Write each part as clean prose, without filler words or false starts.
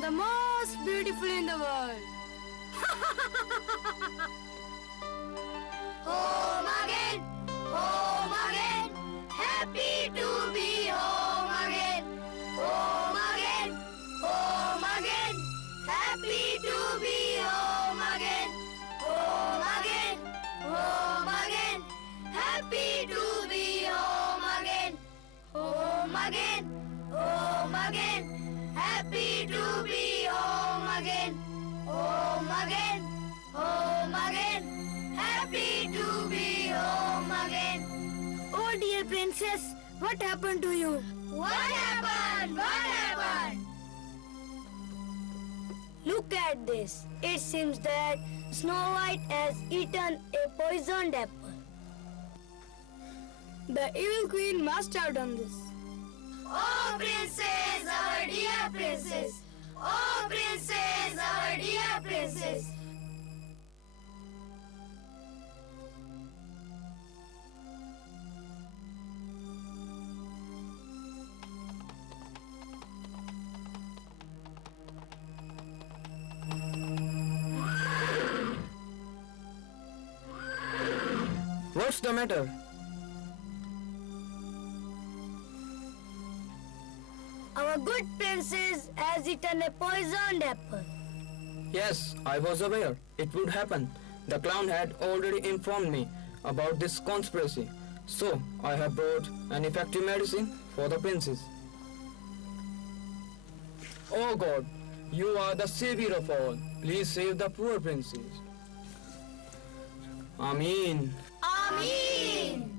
am the most beautiful in the world. Home again, home again. Happy to be home again. Home again, home again. Happy to be home again. Home again, home again. Happy to be home again. Home again, home again. Happy to be home again. Home again, home again. Happy to be home again. Oh dear princess, what happened to you? What happened? What happened? Look at this. It seems that Snow White has eaten a poisoned apple. The evil queen must have done this. Oh princess, our dear princess. Oh princess, our dear princess. What's the matter? Our good princess has eaten a poisoned apple. Yes, I was aware it would happen. The clown had already informed me about this conspiracy. So, I have brought an effective medicine for the princess. Oh God, you are the savior of all. Please save the poor princess. Ameen. Ameen.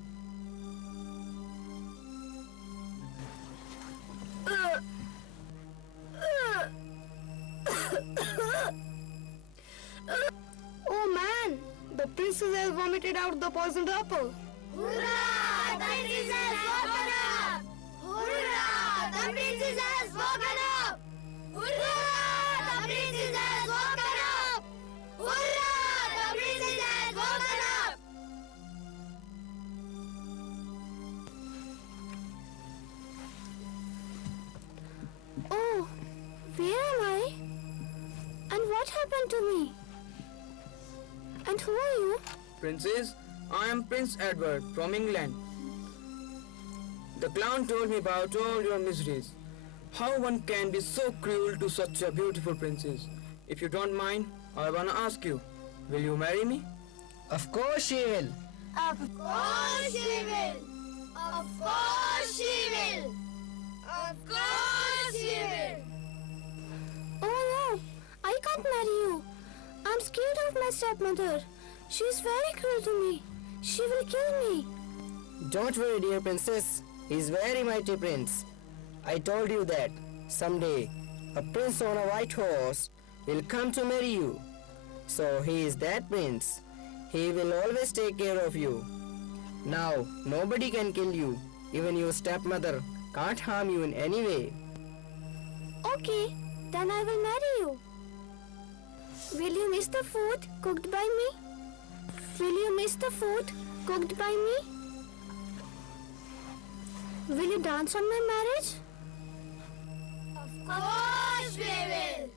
Oh man, the princess has vomited out the poisoned apple. Hurrah! The princess has woken up! Hurrah! The princess has woken up! Hurrah! The princess has woken up! Hurrah! The princess has woken up! Oh, where am I? And what happened to me? And who are you? Princess, I am Prince Edward from England. The clown told me about all your miseries. How one can be so cruel to such a beautiful princess. If you don't mind, I wanna ask you, will you marry me? Of course she will. Of course she will! Of course she will! Of course she will! Oh no, I can't marry you. I'm scared of my stepmother. She's very cruel to me. She will kill me. Don't worry, dear princess. He's very mighty prince. I told you that someday a prince on a white horse will come to marry you. So he is that prince. He will always take care of you. Now nobody can kill you. Even your stepmother can't harm you in any way. Okay, then I will marry you. Will you miss the food cooked by me? Will you miss the food cooked by me? Will you dance on my marriage? Of course we will!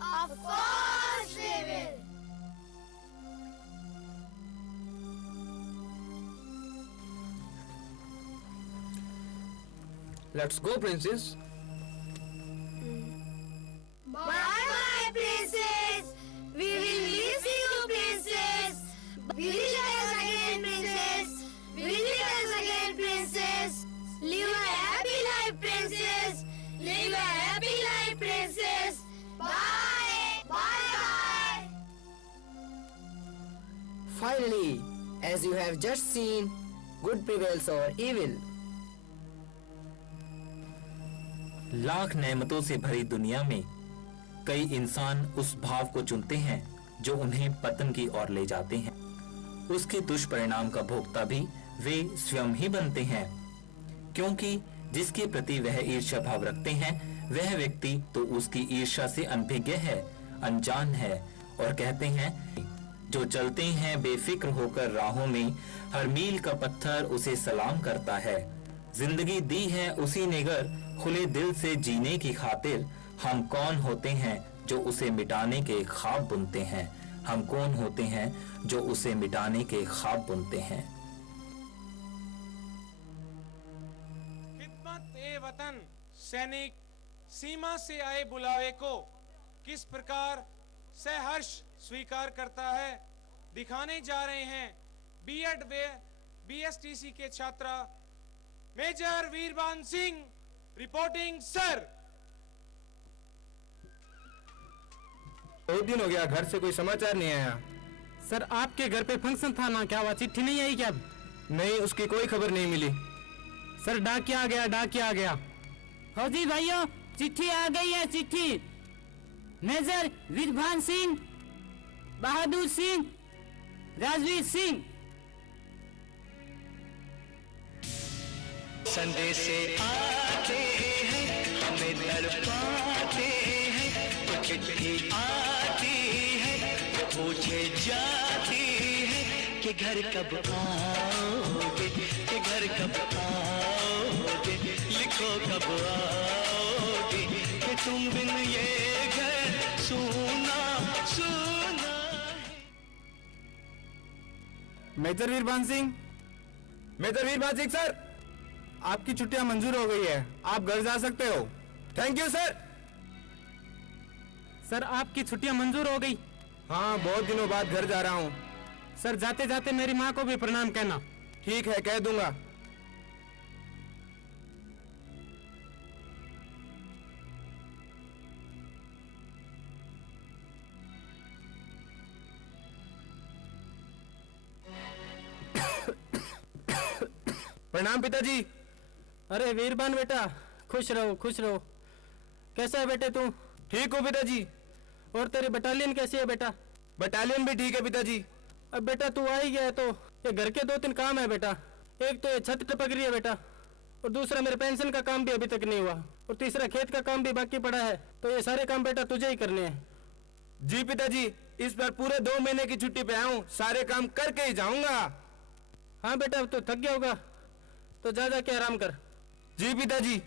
Of course we will! Let's go, princess. Bye-bye, princess! We will miss you, princess! Visit us again, princess! Visit us again, princess! Live a happy life, princess! Live a happy life, princess! Bye! Bye-bye! Finally, as you have just seen, good prevails over evil. Lakh नेमतों से भरी दुनिया में कई इंसान उस भाव को चुनते हैं जो उन्हें पतन की ओर ले जाते हैं। उसके दुष्परिणाम का भोगता भी वे स्वयं ही बनते हैं, क्योंकि जिसके प्रति वह ईर्ष्या भाव रखते हैं वह व्यक्ति तो उसकी ईर्ष्या से अनभिज्ञ है, अनजान है, और कहते हैं जो चलते हैं बेफिक्र होकर राहों में, हर मील का पत्थर उसे सलाम करता है। जिंदगी दी है उसी ने गर खुले दिल से जीने की खातिर, हम कौन होते हैं जो उसे मिटाने के ख्वाब बुनते हैं? हम कौन होते हैं जो उसे मिटाने के ख्वाब बुनते हैं? खिदमत ए वतन सैनिक सीमा से आए बुलावे को किस प्रकार सहर्ष स्वीकार करता है, दिखाने जा रहे हैं बीएड बीएसटीसी के छात्रा major Veerban Singh reporting sir. बहुत दिन हो गया, घर से कोई समाचार नहीं आया। सर आपके घर पे फंक्शन था ना, क्या हुआ? चिट्ठी नहीं आई क्या? नहीं, उसकी कोई खबर नहीं मिली। सर डाकिया आ गया, डाकिया आ गया। फौजी भाइयों, चिट्ठी आ गई है, चिट्ठी। मेजर वीरभान सिंह, बहादुर सिंह, राजवीर सिंह। संदेश आते हैं, हमें तड़पाते हैं, तो चिट्ठी आती है, पूछे जाती है कि घर कब आओगे, कि घर कब आओगे, लिखो कब आओगे, कि तुम बिन ये घर सूना सूना। Major Veerbhan Singh, major Veerbhan Singh sir, आपकी छुट्टियां मंजूर हो गई है, आप घर जा सकते हो। Thank you sir. सर आपकी छुट्टियां मंजूर हो गई? हाँ, बहुत दिनों बाद घर जा रहा हूँ। सर जाते जाते मेरी माँ को भी प्रणाम कहना। ठीक है, कह दूंगा। प्रणाम पिताजी। अरे वीरबान बेटा, खुश रहो खुश रहो। कैसा है बेटे तू? ठीक हो पिताजी। और तेरी बटालियन कैसी है बेटा? बटालियन भी ठीक है पिताजी। अब बेटा तू आ ही गया है तो ये घर के 2-3 काम है बेटा। एक तो ये छत टपक रही है बेटा, और दूसरा मेरे पेंशन का काम भी अभी तक नहीं हुआ, और तीसरा खेत का काम भी बाकी पड़ा है। तो ये सारे काम बेटा तुझे ही करने हैं। जी पिताजी, इस बार पूरे 2 महीने की छुट्टी पे आया हूँ, सारे काम करके ही जाऊंगा। हाँ बेटा, तो थक गया होगा तो जा जा के आराम कर। जी पिताजी।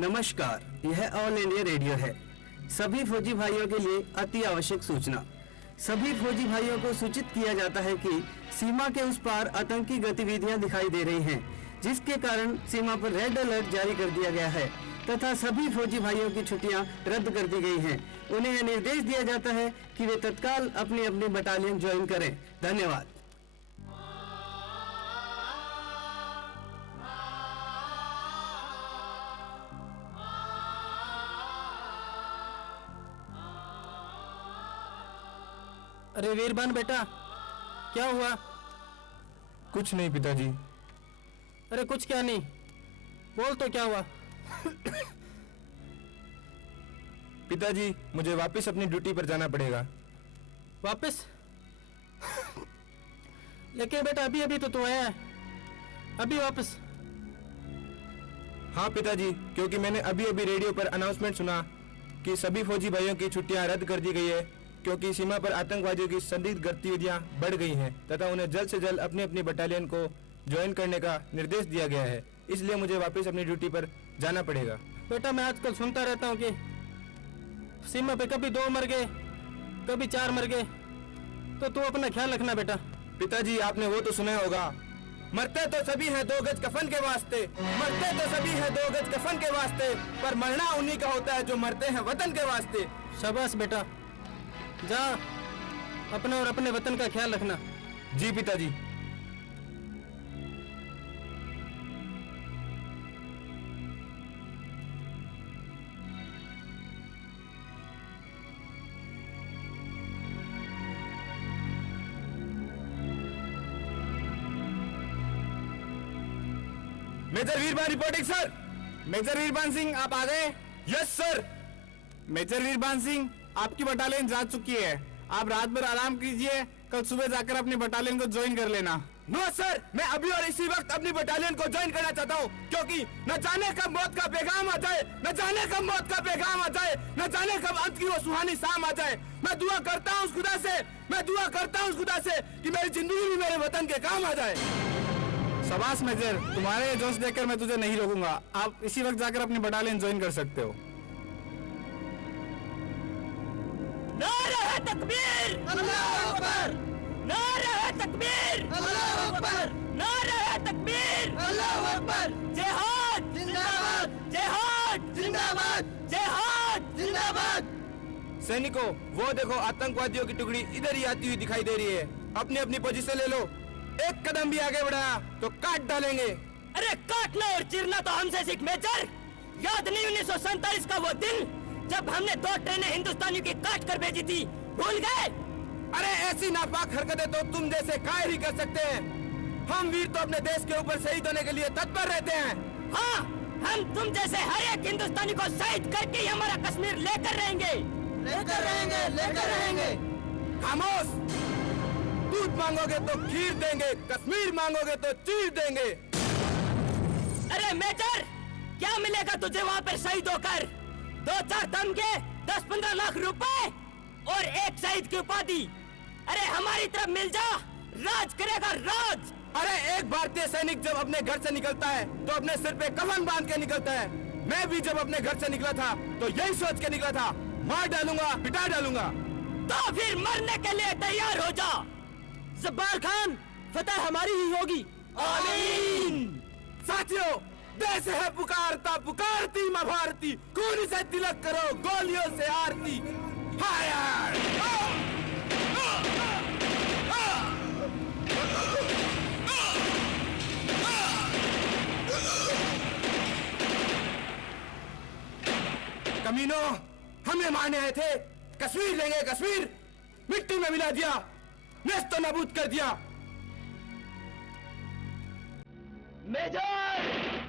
नमस्कार, यह ऑल इंडिया रेडियो है। सभी फौजी भाइयों के लिए अति आवश्यक सूचना। सभी फौजी भाइयों को सूचित किया जाता है कि सीमा के उस पार आतंकी गतिविधियां दिखाई दे रही हैं, जिसके कारण सीमा पर रेड अलर्ट जारी कर दिया गया है तथा सभी फौजी भाइयों की छुट्टियां रद्द कर दी गई हैं। उन्हें यह निर्देश दिया जाता है कि वे तत्काल अपनी अपनी बटालियन ज्वाइन करें। धन्यवाद। अरे वीरबान बेटा, क्या हुआ? कुछ नहीं पिताजी। अरे कुछ क्या नहीं, बोल तो क्या हुआ? पिताजी, मुझे वापस अपनी ड्यूटी पर जाना पड़ेगा। वापस? लेकिन बेटा अभी अभी तो तू आया है, अभी वापस? हाँ पिताजी, क्योंकि मैंने अभी अभी रेडियो पर अनाउंसमेंट सुना कि सभी फौजी भाइयों की छुट्टियां रद्द कर दी गई है, क्योंकि सीमा पर आतंकवादियों की संदिग्ध गतिविधियां बढ़ गई हैं तथा उन्हें जल्द से जल्द अपनी अपनी बटालियन को ज्वाइन करने का निर्देश दिया गया है। इसलिए मुझे वापस अपनी ड्यूटी पर जाना पड़ेगा। बेटा मैं आजकल सुनता रहता हूँ कि सीमा पे कभी 2 मर गए, कभी 4 मर गए, तो तू अपना ख्याल रखना बेटा। पिताजी, आपने वो तो सुना होगा, मरते तो सभी हैं 2 गज कफन के वास्ते, मरते तो सभी हैं 2 गज कफन के वास्ते, पर मरना उन्हीं का होता है जो मरते हैं वतन के वास्ते। शाबाश बेटा, जा अपना और अपने वतन का ख्याल रखना। जी पिताजी। Major Veerban reporting sir. Major Veerban Singh, आप आ गए? Yes sir. Major Veerban Singh, आपकी बटालियन जा चुकी है, आप रात भर आराम कीजिए, कल सुबह जाकर अपनी बटालियन को ज्वाइन कर लेना। नो सर, मैं अभी और इसी वक्त अपनी बटालियन को ज्वाइन करना चाहता हूँ, क्योंकि न जाने कब मौत का पैगाम आ जाए, न जाने कब मौत का पैगाम आ जाए, न जाने कब अंत की वो सुहानी शाम आ जाए। मैं दुआ करता हूँ उस खुदा से, मैं दुआ करता हूँ उस खुदा से कि मेरी जिंदगी भी मेरे वतन के काम आ जाए। शाबाश मेजर, तुम्हारे ये जोश देखकर मैं तुझे नहीं रोकूंगा। आप इसी वक्त जाकर अपनी बटालियन ज्वाइन कर सकते हो। नारे तकबीर, अल्लाहू अकबर। नारे तकबीर, अल्लाहू अकबर। नारे तकबीर, अल्लाहू अकबर। जिहाद जिंदाबाद, जिहाद जिंदाबाद, जिहाद जिंदाबाद। सैनिकों, वो देखो आतंकवादियों की टुकड़ी इधर ही आती हुई दिखाई दे रही है। अपनी अपनी पोजीशन ले लो। एक कदम भी आगे बढ़ाया तो काट डालेंगे। अरे काटना और चीरना तो हमसे सीख मेजर। याद नहीं 1947 का वो दिन जब हमने 2 ट्रेनें हिंदुस्तानियों की काट कर भेजी थी, भूल गए? अरे ऐसी नापाक हरकतें तो तुम जैसे कायर ही कर सकते हैं। हम वीर तो अपने देश के ऊपर शहीद होने के लिए तत्पर रहते हैं। हाँ, हम तुम जैसे हर एक हिंदुस्तानी को शहीद करके ही हमारा कश्मीर लेकर रहेंगे, लेकर रहेंगे, लेकर रहेंगे। खामोश! दूध मांगोगे तो खीर देंगे, कश्मीर मांगोगे तो चीर देंगे। अरे मेजर, क्या मिलेगा तुझे वहाँ पर शहीद होकर? 2-4 दम के 10-15 लाख रुपए और एक शहीद की उपाधि। अरे हमारी तरफ मिल जा, राज करेगा राज। अरे एक भारतीय सैनिक जब अपने घर से निकलता है तो अपने सिर पे कफन बांध के निकलता है। मैं भी जब अपने घर से निकला था तो यही सोच के निकला था, मार डालूंगा, पिटा डालूंगा। तो फिर मरने के लिए तैयार हो जा। जब्बार खान, फतह हमारी ही होगी। आमीन। साथियों, देश है पुकारता, पुकारती मां भारती, खून से तिलक करो, गोलियों से आरती। फायर! कमीनों, हमें मारने आए थे। कश्मीर लेंगे, कश्मीर मिट्टी में मिला दिया, नेस्तो नाबूद कर दिया। मेजर!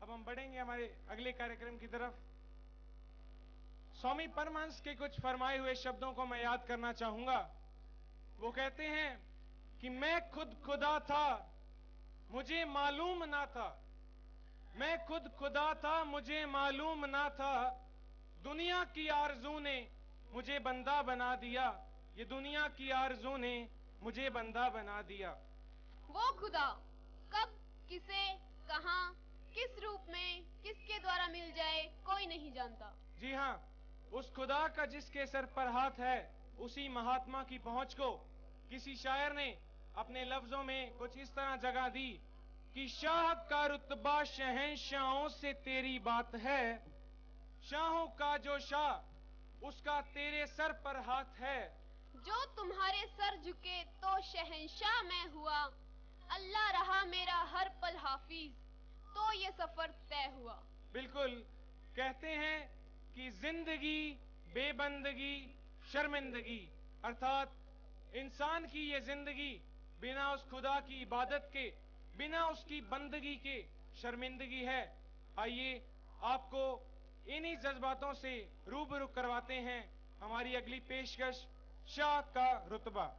अब हम बढ़ेंगे हमारे अगले कार्यक्रम की तरफ। स्वामी परमहंस के कुछ फरमाए हुए शब्दों को मैं याद करना चाहूंगा। वो कहते हैं कि मैं खुद खुदा था, मुझे मालूम ना था। मैं खुद खुदा था, मुझे मालूम ना था। दुनिया की आरज़ू ने मुझे बंदा बना दिया। ये दुनिया की आरज़ू ने मुझे बंदा बना दिया। वो खुदा कब, किसे, कहां, किस रूप में, किसके द्वारा मिल जाए, कोई नहीं जानता। जी हाँ, उस खुदा का जिसके सर पर हाथ है, उसी महात्मा की पहुंच को किसी शायर ने अपने लफ्जों में कुछ इस तरह जगह दी कि शाह का रुतबा शहंशाहों से तेरी बात है। शाहों का जो शाह, उसका तेरे सर पर हाथ है। जो तुम्हारे सर झुके तो शहंशाह मैं हुआ। अल्लाह रहा मेरा हर पल हाफिज, तो ये सफर तय हुआ। बिल्कुल, कहते हैं कि जिंदगी बेबंदगी शर्मिंदगी, अर्थात इंसान की ये जिंदगी बिना उस खुदा की इबादत के, बिना उसकी बंदगी के शर्मिंदगी है। आइए आपको इन्हीं जज्बातों से रूबरू करवाते हैं हमारी अगली पेशकश, शाह का रुतबा।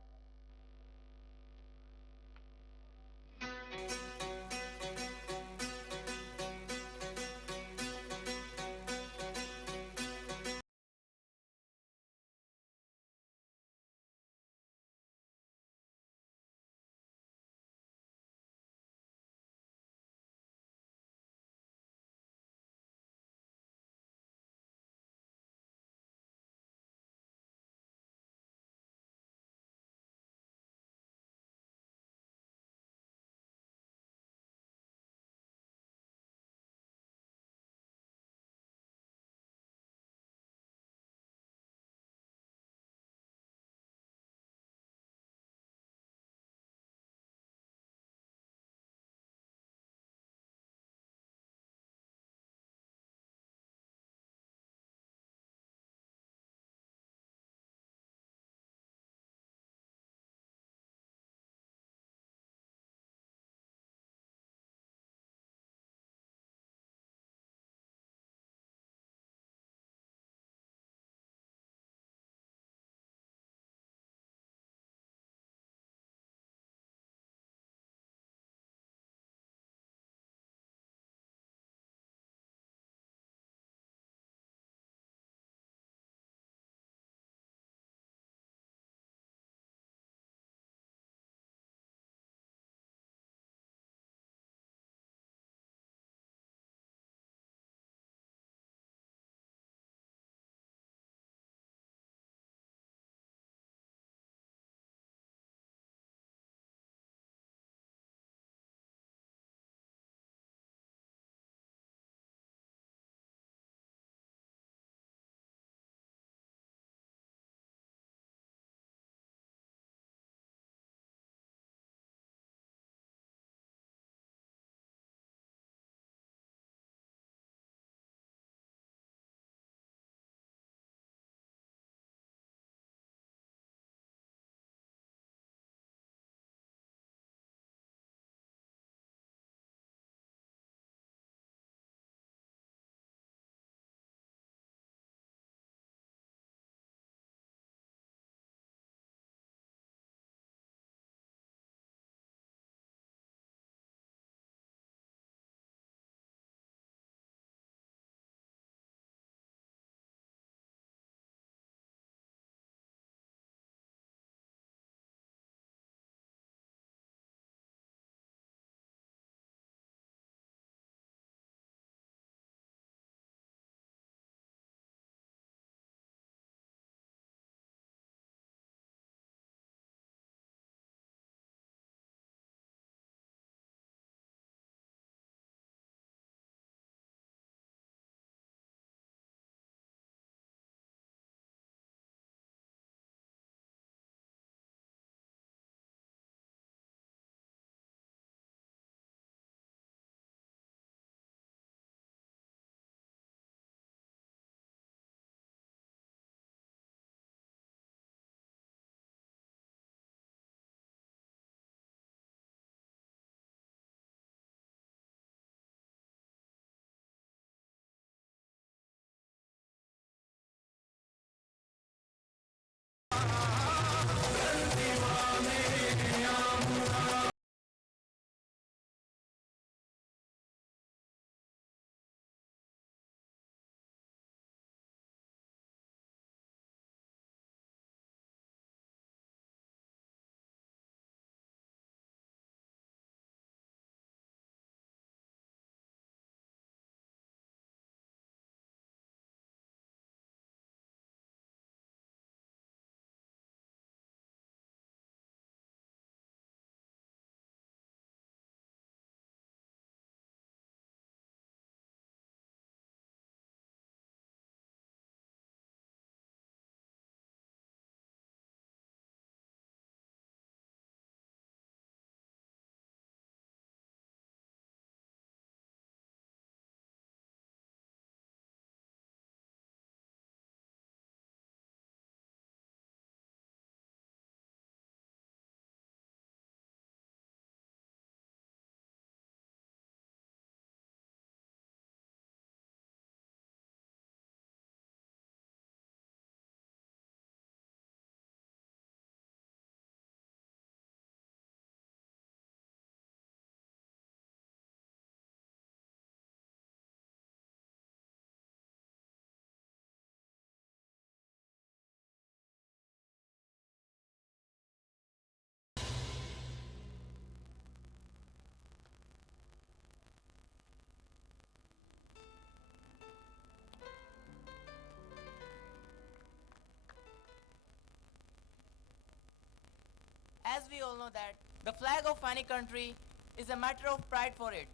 we all know that the flag of any country is a matter of pride for it,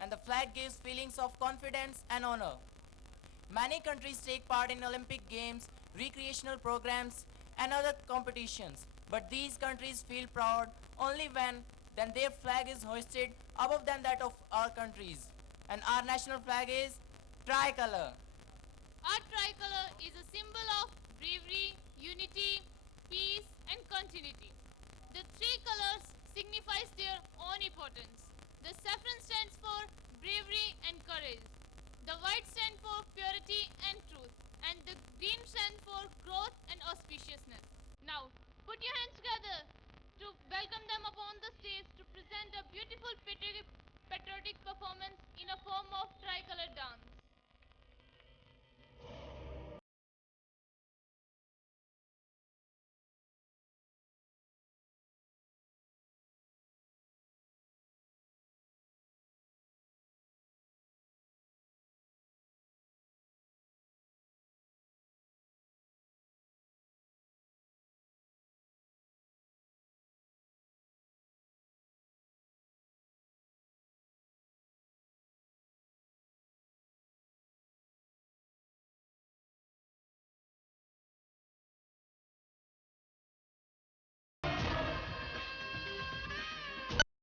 and the flag gives feelings of confidence and honor. Many countries take part in Olympic Games, recreational programs, and other competitions, but these countries feel proud only when their flag is hoisted above than that of our countries. And our national flag is tricolor. Our tricolor is a symbol of bravery, unity, peace and continuity. The three colors signifies their own importance. The saffron stands for bravery and courage. The white stands for purity and truth. And the green stands for growth and auspiciousness. Now, put your hands together to welcome them upon the stage to present a beautiful patriotic performance in a form of tricolor dance.